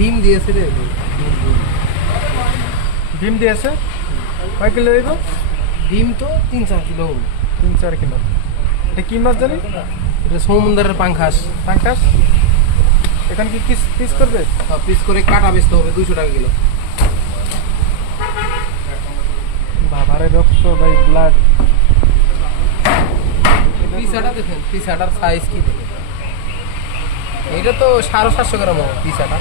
ডিম দিয়েছে রে। ডিম দিয়েছে কয় কিলো দিব? ডিম তো 3-4 কিলো। 3-4 কিলো। এটা কি মাছ জানি? এটা সমুদ্রের পাঙ্খাস। পাঙ্কাস। এখন কি পিস করবে? পিস করে কাটা বেচতে হবে 200 টাকা কিলো। বাবারে রক্ত ভাই, ব্লাড। পিসাটা দেখেন, পিসাটার সাইজ কি দেখেন। এটা তো 750 গ্রাম হবে পিসাটা।